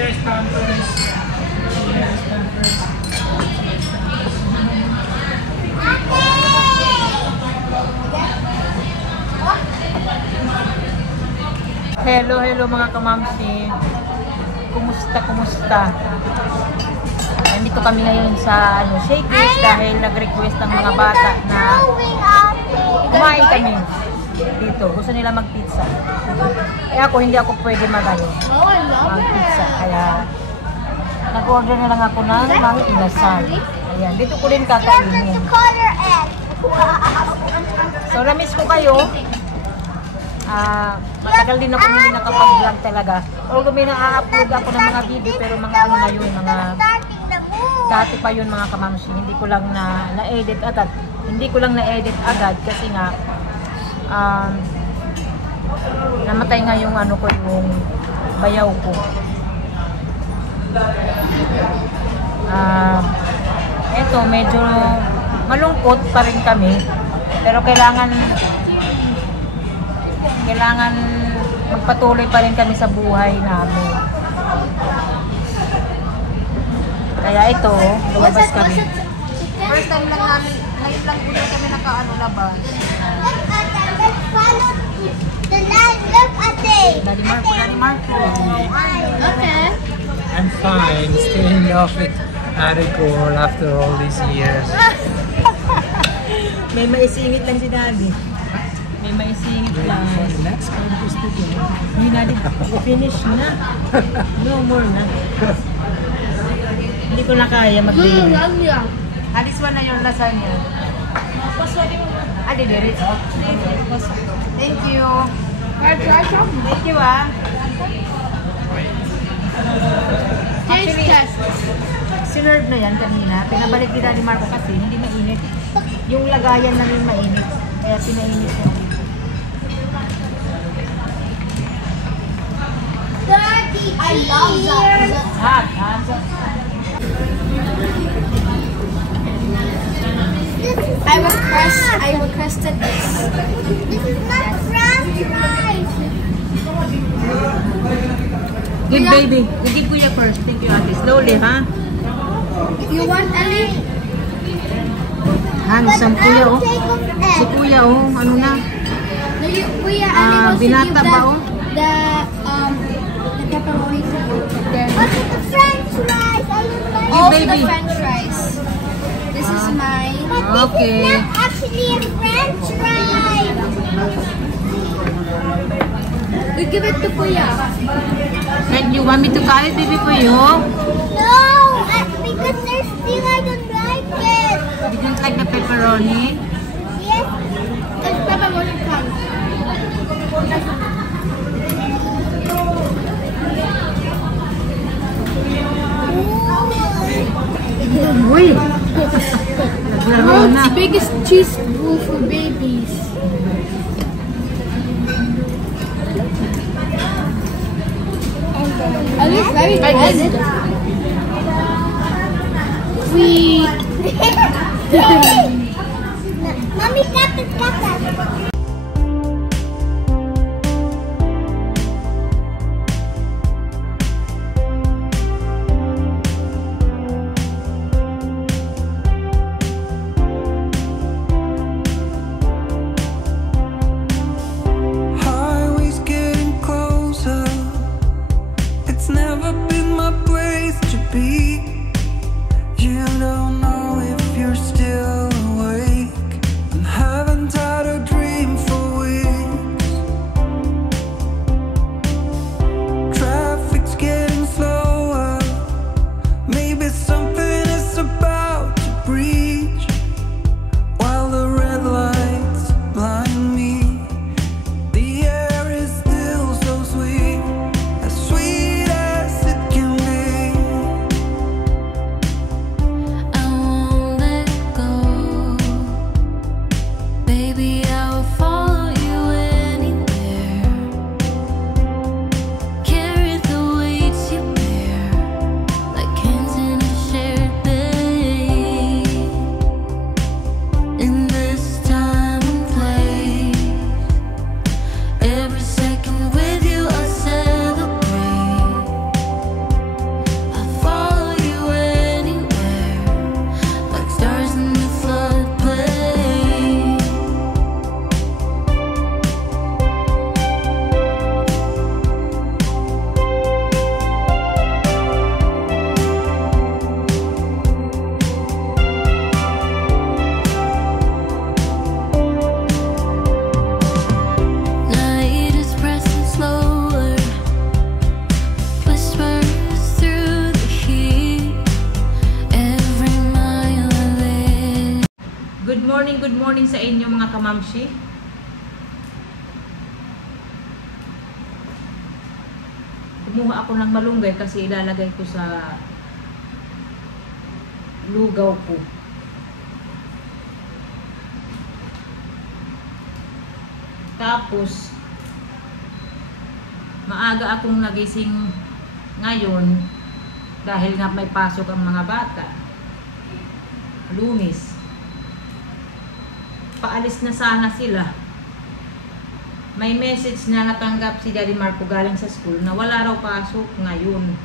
Cheers, Pampers. Cheers, Pampers. Hello mga kamamsi. Kumusta? Nandito kami ngayon sa Shakers dahil nag-request ng mga bata na kumain kami dito. Gusto nila mag-pizza. Eh ako, hindi ako pwede mag-pizza. Kaya nag-order na lang ako ng mga inasal. Ayan, dito ko rin kakainin. So, na-miss ko kayo. Matagal din ako hindi nakapag-vlog talaga. Although may na-upload ako ng mga video, pero mga na yun, mga dati pa yun mga kamamsi. Hindi ko lang na-edit agad. Kasi nga namatay nga yung yung bayaw ko. Eto, medyo malungkot pa rin kami. Pero kailangan magpatuloy pa rin kami sa buhay namin. Kaya ito, lumabas kami. First time lang namin, ngayon lang ulit kami labas. Look at it. Daddy Marco. Okay. I'm fine, still in love with Arigol after all these years. May maisingit lang si Daddy. May maisingit lang. Next campus to do. Hindi na din. Finish na. No more na. Hindi ko na kaya mag-deliver. This one na yung lasagna. Delivery. Thank you. Thank you Taste test. Sinerve na yan kanina. Pinabalik ni Daddy Marco kasi hindi mainit. Yung lagayan na rin mainit. Kaya pinainit ko. I love that. Hot. I requested this. This is not french fries. Good baby. Give Kuya first. Thank you, Ate. Slowly, ha? You want Ellie? Handsome Kuya, oh. Si Kuya, oh. Ano na? Kuya, Ellie wants binata to give ba, oh? the pepperoni to there. What's the french fries? I would like Give baby. the french fries. This is mine. But Okay. this is not actually a french fry. We give it to Kuya. And you want me to cut it, baby, for you? No, because there's still I don't like it. You don't like the pepperoni? Yes, it's pepperoni fries. Uy! Naglaro na. World's biggest cheese bowl for babies. Are you very good? We. Mommy, cut it. Still awake and haven't had a dream morning sa inyo mga kamamshi. Kumuha ako ng malunggay kasi ilalagay ko sa lugaw ko. Tapos maaga akong nagising ngayon dahil nga may pasok ang mga bata. Lunes. Paalis na sana sila. May message na natanggap si Daddy Marco galing sa school na wala raw pasok ngayon.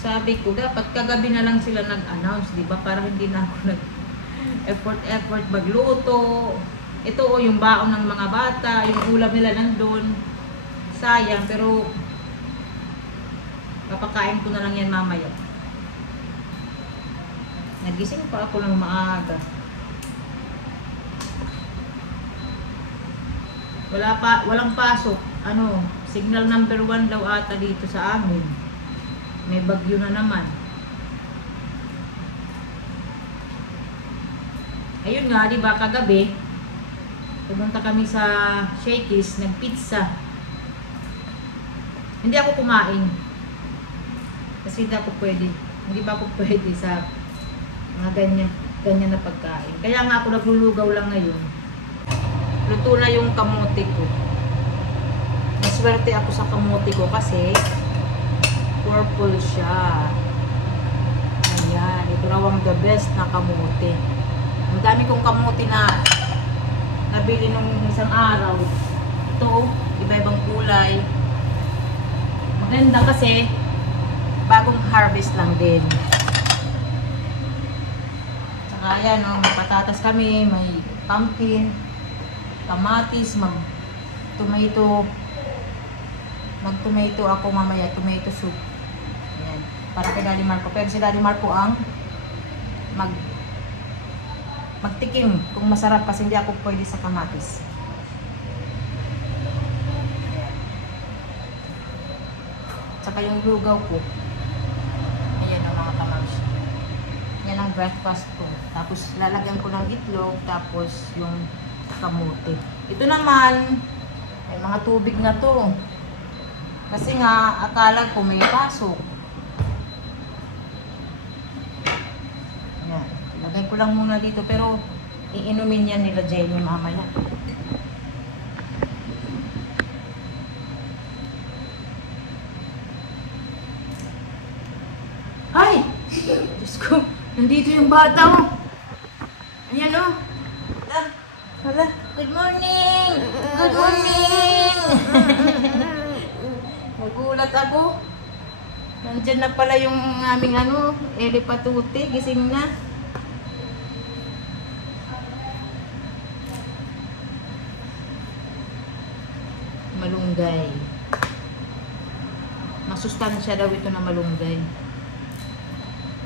Sabi ko, dapat kagabi na lang sila nag-announce, di ba? Para hindi na ako nag-effort magluto. Ito o yung baon ng mga bata, yung ulam nila nandun. Sayang, pero papakain ko na lang yan mamaya. Nagising pa ako ng maaga. Walang pasok. Ano, signal number 1 daw ata dito sa amin. May bagyo na naman. Ayun nga, di ba, kagabi, pumunta kami sa Shakey's, nagpizza. Hindi ako kumain. Kasi hindi ako pwede. Hindi ba ako pwede sa mga ganyan na pagkain. Kaya nga ako naglulugaw lang ngayon. Luto na yung kamote ko. Maswerte ako sa kamote ko kasi purple siya. Ayan. Ito raw ang the best na kamote. Ang dami kong kamote na nabili nung isang araw. Ito, iba-ibang kulay. Maganda kasi bagong harvest lang din. Tsaka ayan, may patatas kami, may pumpkin, kamatis, mag-tomato ako mamaya, tomato soup. Ayan, para kay Daddy Marco. Pero si Daddy Marco ang magtikim kung masarap kasi hindi ako pwede sa kamatis. Tsaka yung lugaw ko. Ayan ang mga kamams. Yan ang breakfast ko. Tapos lalagyan ko ng itlog, tapos yung kamote. Ito naman, ay mga tubig na to. Kasi nga, akala ko may pasok. Ayan. Lagay ko lang muna dito, pero iinumin yan nila Jamie mamaya. Ay! Diyos ko, nandito yung bata mo. Ayan o. Hala, good morning! Good morning! Nagulat ako. Nandyan na pala yung aming Eli Patuti. Gising na. Malunggay. Masustansya daw ito na malunggay.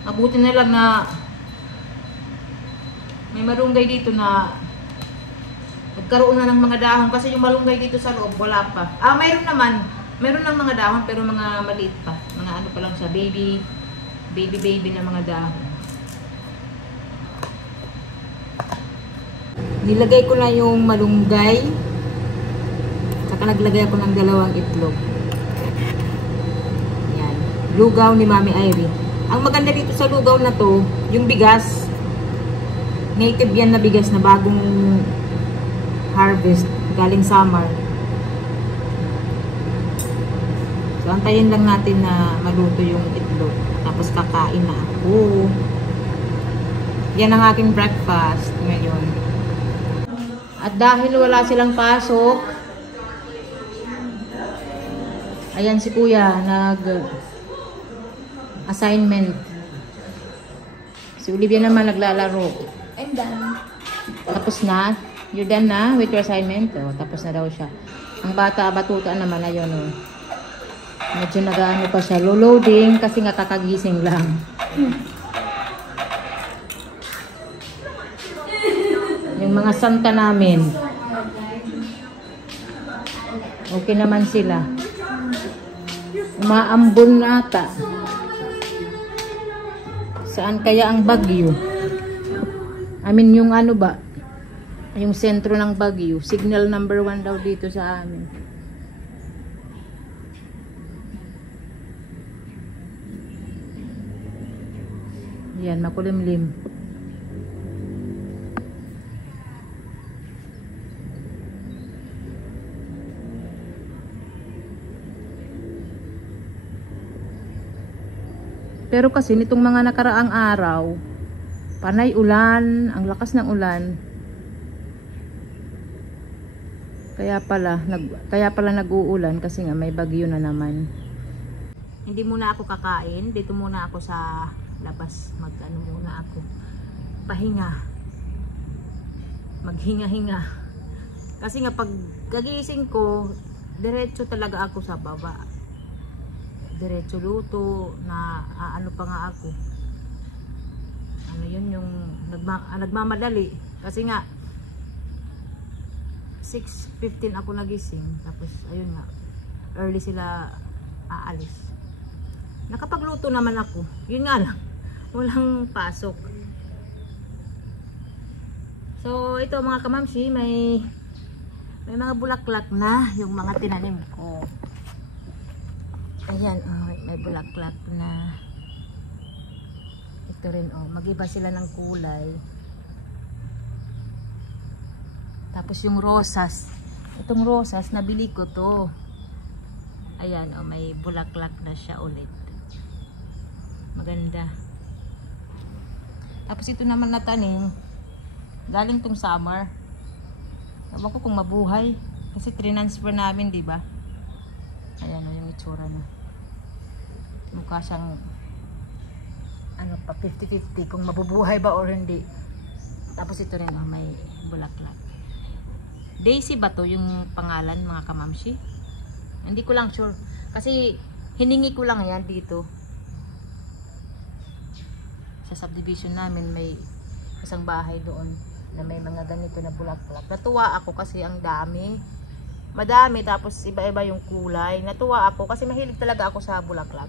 Mabuti na lang na may malunggay dito na nagkaroon na ng mga dahon kasi yung malunggay dito sa loob wala pa. Mayroon naman. Meron ng mga dahon pero mga maliit pa. Mga ano pa lang siya, baby na mga dahon. Nilagay ko na yung malunggay. Saka naglagay ako ng 2 itlog. Yan. Lugaw ni Mami Irene. Ang maganda dito sa lugaw na to, yung bigas, native yan na bigas na bagong harvest, galing summer. So, antayin lang natin na maluto yung itlog. Tapos kakain na ako. Yan ang aking breakfast ngayon. At dahil wala silang pasok, ayan si Kuya, assignment. Si Olivia naman naglalaro. I'm done. Tapos na? You're done na with your assignment? Oh, tapos na daw siya. Ang bata, batutaan naman na yun. Oh. Medyo nag-ano pa siya. Loading kasi nga kakagising lang. Yung mga santa namin. Okay naman sila. Umaambon na ata. Saan kaya ang bagyo? I mean, yung ano ba, yung sentro ng Baguio, signal number 1 daw dito sa amin. Yan, makulimlim. Pero kasi nitong mga nakaraang araw, panay ulan, ang lakas ng ulan. Kaya pala nag-uulan kasi nga may bagyo na naman. Hindi muna ako kakain, dito muna ako sa labas. Mag-ano muna ako. Pahinga. Maghinga-hinga. Kasi nga pag kagising ko, diretso talaga ako sa baba. Diretso luto na ano pa nga ako. Ano yun yung nagmamadali. Kasi nga 6:15 ako nagising. Tapos ayun nga, early sila aalis. Nakapagluto naman ako. Yun nga lang, walang pasok. So ito mga kamamsi, may mga bulaklak na yung mga tinanim ko. Ayan, oh, may bulaklak na. Ito rin, oh, mag-iba sila ng kulay. Tapos yung rosas. Itong rosas, nabili ko to. Ayan, oh, may bulaklak na siya ulit. Maganda. Tapos ito naman na tanim, galing tong summer. Ewan ko kung mabuhay. Kasi transfer namin, di ba? Ayan, oh, yung itsura na. Mukha siyang ano pa, 50-50 kung mabubuhay ba or hindi. Tapos ito rin, oh, may bulaklak. Daisy ba to yung pangalan mga kamamsi? Hindi ko lang sure. Kasi hiningi ko lang yan dito. Sa subdivision namin may isang bahay doon na may mga ganito na bulaklak. Natuwa ako kasi ang dami. Madami, tapos iba-iba yung kulay. Natuwa ako kasi mahilig talaga ako sa bulaklak.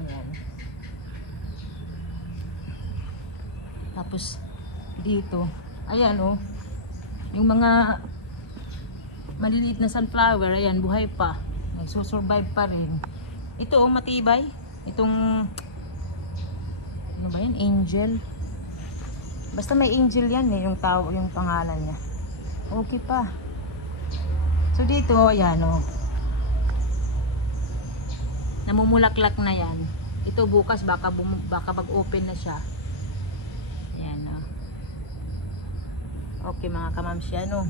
Ayan. Tapos dito, ayan oh, yung mga maliliit na sunflower, ayan, buhay pa. Nagsusurvive pa rin. Ito oh, matibay. Itong ano ba yan? Angel. Basta may angel yan eh, yung tao, yung pangalan niya. Okay pa. So dito, ayan o. Namumulaklak na yan. Ito bukas, baka mag-open na siya. Ayan o. Okay mga kamamsi, ano.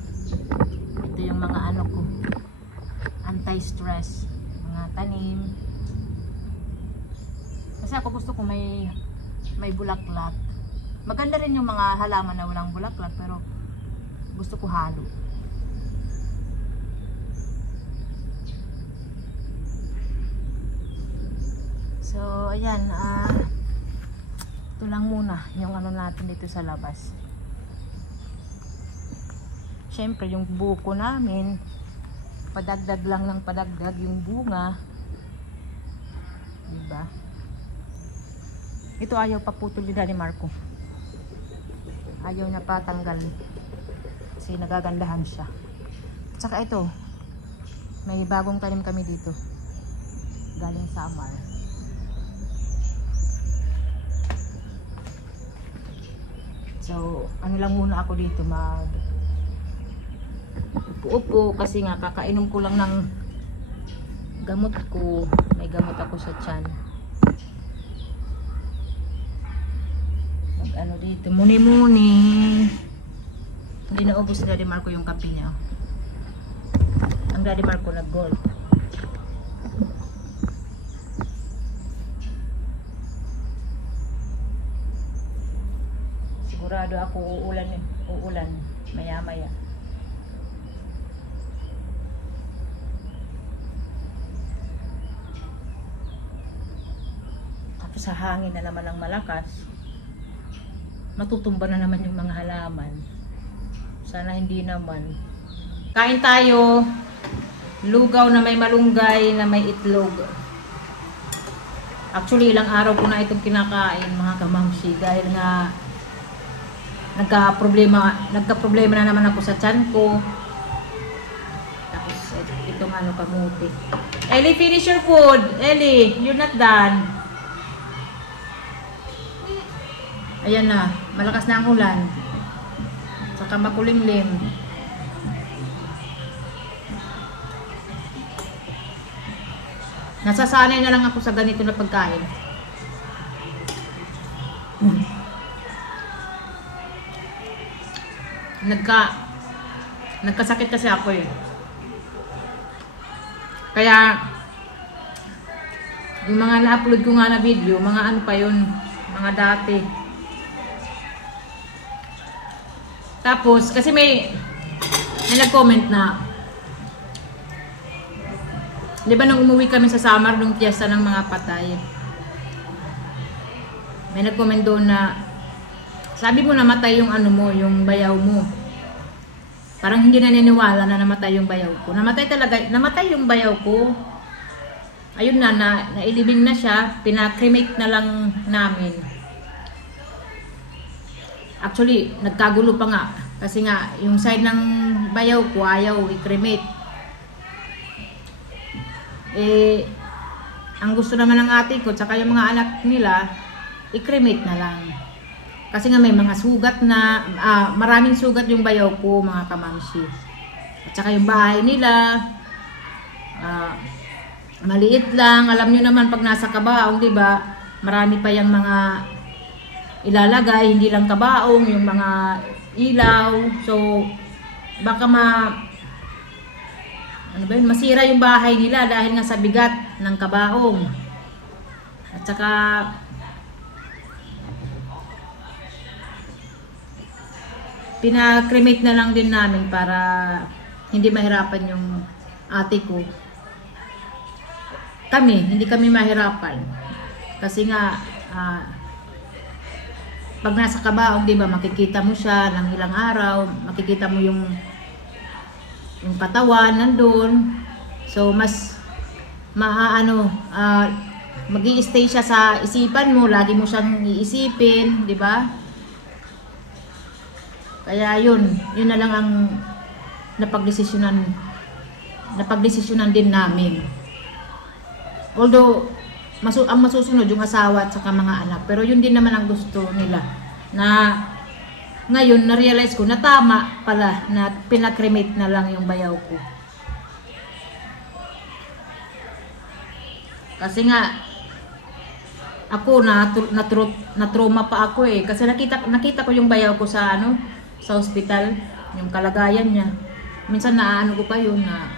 Ito yung mga ano ko. Anti-stress. Mga tanim. Kasi ako gusto ko may bulaklak. Maganda rin yung mga halaman na walang bulaklak, pero gusto ko halo. So, ayan. Ito lang muna yung ano natin dito sa labas. Siyempre, yung buko namin, padagdag lang ng padagdag yung bunga. Diba? Ito ayaw pa putol ni Daddy Marco. Ayaw na patanggal. Kasi nagagandahan siya. Tsaka ito, may bagong tanim kami dito. Galing sa Amar. So, ano lang muna ako dito, upo kasi nga kakainom ko lang ng gamot ko. May gamot ako sa tiyan. Ano dito, muni-muni. Hindi naubos si Daddy Marco yung kape niya. Ang Daddy Marco nag-gold. Sigurado ako uulan maya-maya. Tapos sa hangin na naman ang malakas, matutumba na naman yung mga halaman. Sana hindi naman. Kain tayo. Lugaw na may malunggay, na may itlog. Actually, ilang araw ko na itong kinakain, mga kamamsi, dahil nga nagka-problema na naman ako sa tiyan ko. Tapos itong ano, kamuti. Ellie, finish your food. Ellie, you're not done. Ayan na, malakas na ang ulan. Saka makulimlim. Nasasanay na lang ako sa ganito na pagkain. Nagkasakit kasi ako eh. Kaya yung mga na-upload ko nga na video, mga ano pa yun, mga dati. Tapos kasi may nag-comment na, di ba nung umuwi kami sa Samar nung piyesta ng mga patay, may nag-comment doon na sabi mo namatay yung ano mo, yung bayaw mo. Parang hindi naniniwala na namatay yung bayaw ko. Namatay talaga, namatay yung bayaw ko. Ayun na, nailibing na siya, pina-cremate na lang namin. Actually, nagkagulo pa nga. Kasi nga, yung side ng bayaw ko ayaw i-cremate. Eh, ang gusto naman ng ate ko, tsaka yung mga anak nila, i-cremate na lang. Kasi nga may mga sugat na, maraming sugat yung bayaw ko, mga kamamsi. At saka yung bahay nila, maliit lang. Alam nyo naman pag nasa kabaong, di ba? Marami pa yung mga ilalagay, hindi lang kabaong, yung mga ilaw. So, baka masira yung bahay nila dahil nga sa bigat ng kabaong. At saka pina-cremate na lang din namin para hindi mahirapan yung ate ko. Hindi kami mahirapan. Kasi nga, pag nasa kabaong, di ba, makikita mo siya ng ilang araw, makikita mo yung katawan nandun. So, mas mag-i-stay siya sa isipan mo, lagi mo siyang iisipin, di ba? Kaya yun na lang ang napagdesisyonan din namin. Although ang masusunod yung asawa at saka mga anak, pero yun din naman ang gusto nila. Na ngayon na-realize ko na tama pala na pinakremate na lang yung bayaw ko. Kasi nga ako na trauma pa ako eh, kasi nakita ko yung bayaw ko sa ospital, yung kalagayan niya. Minsan naano ko pa yun na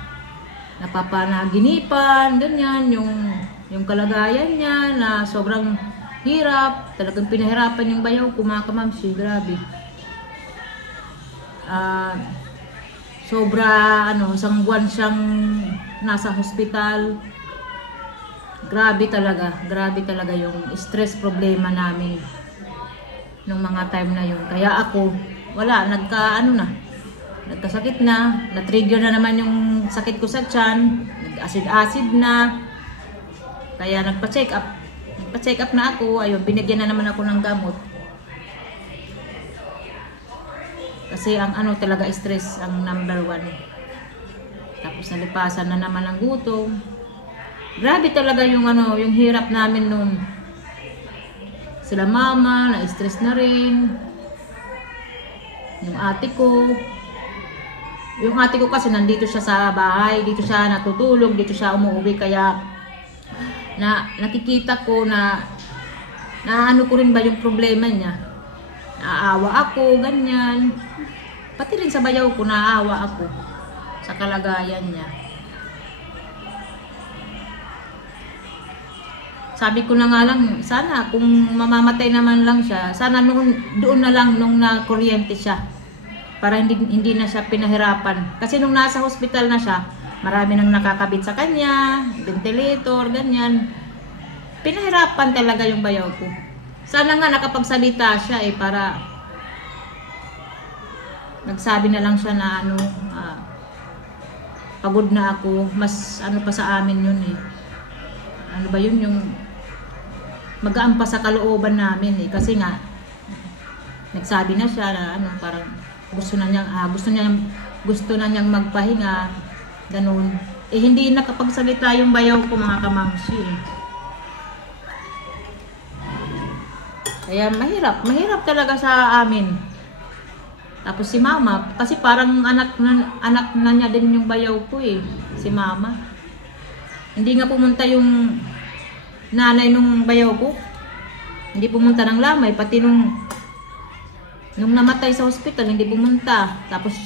napapanaginipan, ganyan, yung kalagayan niya na sobrang hirap, talagang pinahirapan yung bayaw ko, mga kamamsi, grabe. Isang buwan siyang nasa hospital. Grabe talaga yung stress problema namin nung mga time na yun. Kaya ako, nagkasakit na, na-trigger na naman yung sakit ko sa tiyan, nag-acid na. Kaya nagpa-check up na ako. Ayun, binigyan na naman ako ng gamot. Kasi ang talaga stress ang number 1. Tapos nalipasan na naman ang gutom. Grabe talaga yung hirap namin noon. Sila mama, na-stress na rin. Yung ate ko kasi nandito siya sa bahay, dito siya natutulog, dito siya umuwi, kaya nakikita ko na ko rin ba yung problema niya. Naaawa ako, ganyan. Pati rin sa bayaw ko, naaawa ako sa kalagayan niya. Sabi ko na nga lang, sana kung mamamatay naman lang siya, sana doon na lang nung na-kuryente siya. Para hindi na siya pinahirapan. Kasi nung nasa hospital na siya, marami nang nakakabit sa kanya, ventilator, ganyan. Pinahirapan talaga yung bayaw ko. Sana nga nakapagsalita siya para nagsabi na lang siya na pagod na ako. Mas pa sa amin yun eh. Ano ba yun, yung magaan pa sa kalooban namin eh. Kasi nga, nagsabi na siya na ano, parang gusto na niyang magpahinga, ganun. Eh hindi nakapagsalita yung bayaw ko mga kamamsi eh. Kaya mahirap talaga sa amin. Tapos si mama, kasi parang anak na niya din yung bayaw ko eh, si mama. Hindi nga pumunta yung nanay nung bayaw ko. Hindi pumunta ng lamay, pati nung namatay sa hospital, hindi pumunta. Tapos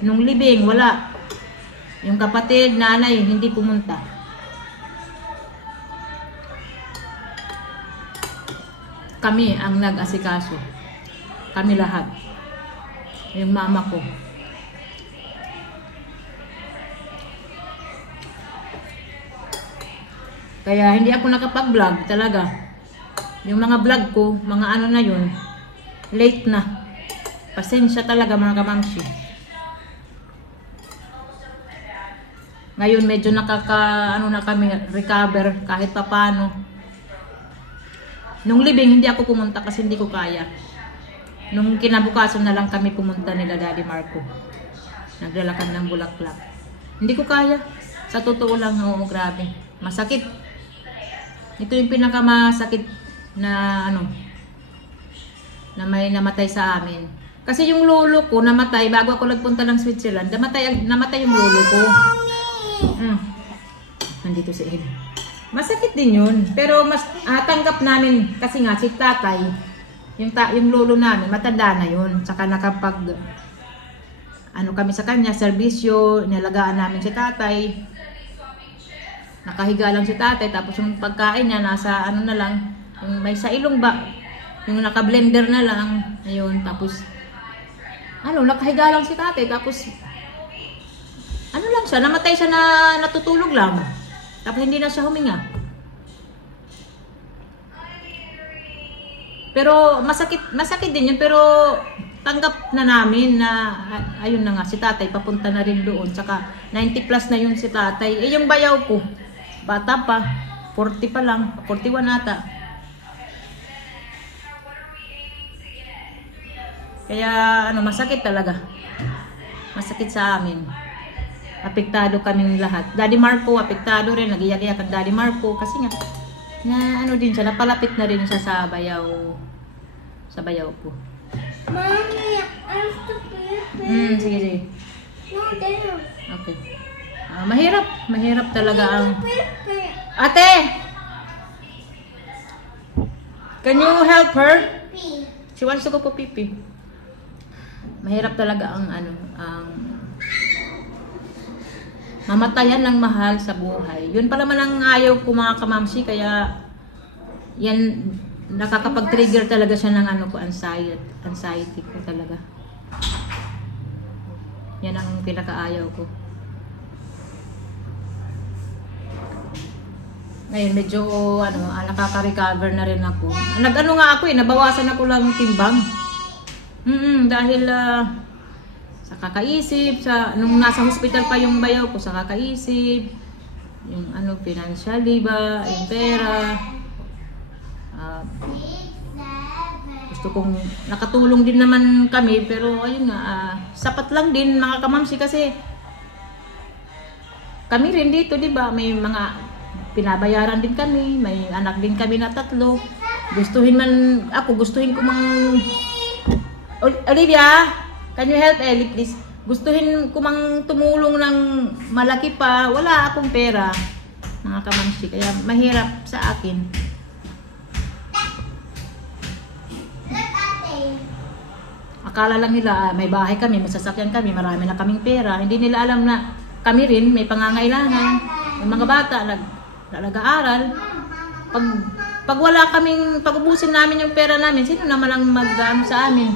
nung libing, wala. Yung kapatid, nanay, hindi pumunta. Kami ang nag-asikaso. Kami lahat. Yung mama ko. Kaya hindi ako nakapag-vlog talaga. Yung mga vlog ko, mga ano na yun, late na. Pasensya talaga mga kamamsi. Ngayon medyo ano na kami, recover kahit papano. Nung libing hindi ako pumunta kasi hindi ko kaya. Nung kinabukasan na lang kami pumunta nila Daddy Marco. Nagdala kami ng bulaklak. Hindi ko kaya. Sa totoo lang, oo, grabe. Masakit. Ito yung pinakamasakit na ano, na may namatay sa amin. Kasi yung lolo ko namatay bago ako nagpunta ng Switzerland. Namatay yung lolo ko. Nandito si Ed. Masakit din yun. Pero mas tanggap namin kasi nga si tatay, yung lolo namin, matanda na yun. Saka nakapag ano kami sa kanya, serbisyo, nilagaan namin si tatay. Nakahiga lang si tatay, tapos yung pagkain niya nasa ano na lang, yung may sa ilong ba, yung naka-blender na lang, ayun, tapos ano, nakahiga lang si tatay, tapos ano lang siya, namatay siya na natutulog lang. Tapos hindi na siya huminga. Pero masakit din yun, pero tanggap na namin na ayun na nga, si tatay papunta na rin doon. Tsaka 90 plus na yun si tatay. Eh yung bayaw ko, bata pa, 40 pa lang, 41 ata. Kaya ano, masakit talaga. Masakit sa amin. Apektado kaming lahat. Daddy Marco, apektado rin. Nag-iyak-iyak ang Daddy Marco. Kasi nga, na ano din siya, napalapit na rin siya sa bayaw. Sa bayaw ko. Mommy, I'm stupid. Sige. No, there. Okay. Mahirap talaga ang... Ate! Can you help her? She wants to go po pipi. Mahirap talaga ang ano, ang mamatayan ng mahal sa buhay. Yun pa naman ang ayaw ko mga kamamsi, kaya yan nakakapag-trigger talaga siya ng ano ko, anxiety ko talaga. Yan ang pinakaayaw ko. Ngayon medyo ano, nakaka-recover na rin ako. Nag-ano nga ako nabawasan ako lang timbang. Dahil sa kakaisip, nung nasa hospital pa yung bayaw ko, sa kakaisip, yung ano, financially ba, yung pera, gusto kong nakatulong din naman kami, pero ayun nga, sapat lang din mga kamamsi kasi kami rin dito, di ba, may mga pinabayaran din kami, may anak din kami na 3. Gustuhin ko mang Olivia, can you help Ellie please? Gustuhin ko mang tumulong ng malaki pa, wala akong pera mga kamamsi, kaya mahirap sa akin. Akala lang nila may bahay kami, may sasakyan kami, marami na kaming pera. Hindi nila alam na kami rin may pangangailangan. Yung mga bata nag-aaral. Pag wala kaming, pag ubusin namin yung pera namin, sino naman ang sa amin?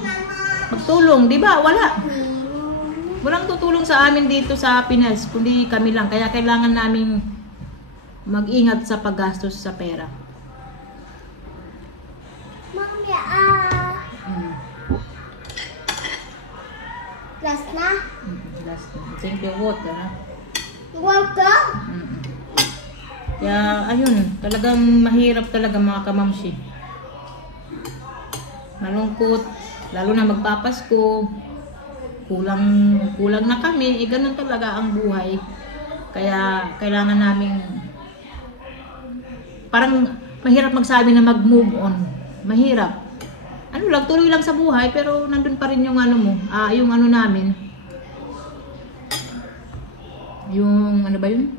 Magtulong, di ba? Walang tutulong sa amin dito sa Pinas, kundi kami lang. Kaya kailangan naming mag-ingat sa paggastos sa pera. Mommy, last na? Last na. Drink your water, ha? Water? Kaya, ayun, talagang mahirap talaga mga kamamsi. Malungkot, lalo na magpapasko. Kulang na kami, ganun talaga ang buhay. Kaya, kailangan naming, parang mahirap magsabi na mag-move on. Mahirap. Ano lang, tuloy lang sa buhay, pero nandun pa rin yung ano mo, yung ano namin. Yung, ano ba yun?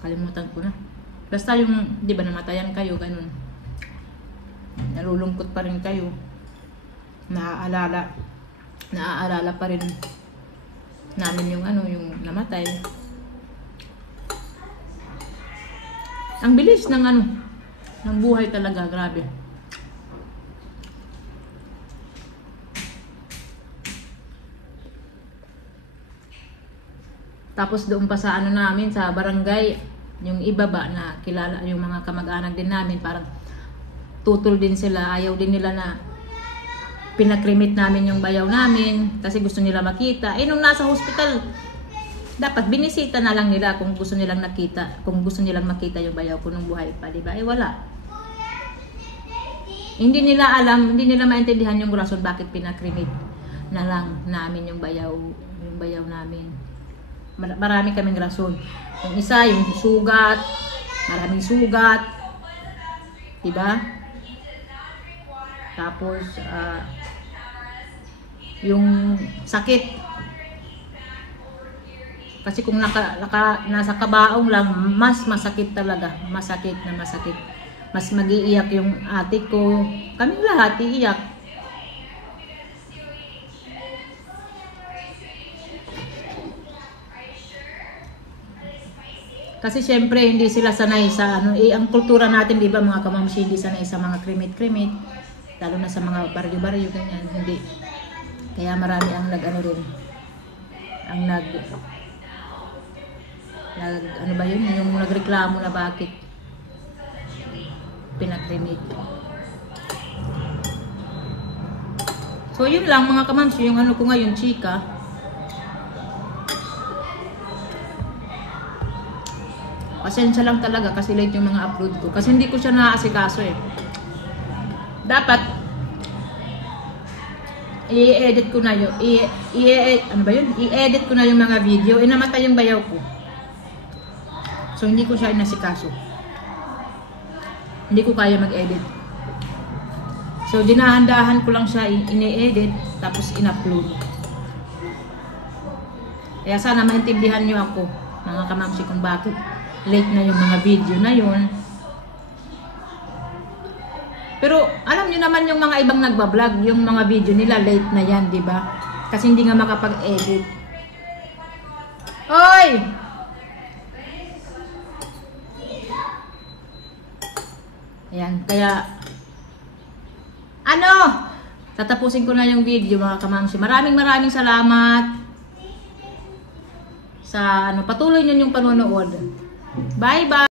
Kalimutan ko na. Basta yung, di ba namatayan kayo, ganun. Nalulungkot pa rin kayo. Naaalala pa rin namin yung ano, yung namatay. Ang bilis ng ano, ng buhay talaga, grabe. Tapos doon pa sa ano namin, sa barangay, yung iba ba na kilala, yung mga kamag-anak din namin, parang tutol din sila, ayaw din nila na pinakrimit namin yung bayaw namin kasi gusto nila makita. Nung nasa hospital, dapat binisita na lang nila kung gusto nilang nakita, kung gusto nilang makita yung bayaw ko nung buhay pa, di ba? Wala. Hindi nila alam, hindi nila maintindihan yung rason bakit pinakrimit na lang namin yung bayaw namin. Marami kaming rason. Yung isa, yung sugat, maraming sugat, diba? Tapos, yung sakit. Kasi kung nasa kabaong lang, mas masakit talaga. Masakit na masakit. Mas mag-iiyak yung ate ko. Kaming lahat iiyak. Kasi syempre hindi sila sanay sa ano, ang kultura natin, di ba mga kamamsi, hindi sanay sa mga krimit-krimit, lalo na sa mga baryo-baryo ganyan, hindi. Kaya marami ang nag-ano rin. Ang ano ba yun? Yung nagreklamo na bakit pinakrimit. So yun lang mga kamamsi, yung ano ko ngayon, chika. Pasensya lang talaga kasi late yung mga upload ko. Kasi hindi ko siya naaasikaso eh. Dapat i-edit ko na yun. Ano ba yun? I-edit ko na yung mga video. Namatay yung bayaw ko. So hindi ko siya inasikaso. Hindi ko kaya mag-edit. So dinahandahan ko lang siya ini-edit tapos in-upload. Kaya sana maintindihan niyo ako mga kamamsi kung bakit late na yung mga video na yun. Pero alam niyo naman yung mga ibang nagba-vlog, yung mga video nila late na yan, di ba? Kasi hindi nga makapag-edit. Oy! Ayan, kaya ano? Tatapusin ko na yung video mga kamamsi. Maraming salamat sa ano, patuloy niyo yung panonood. Bye-bye!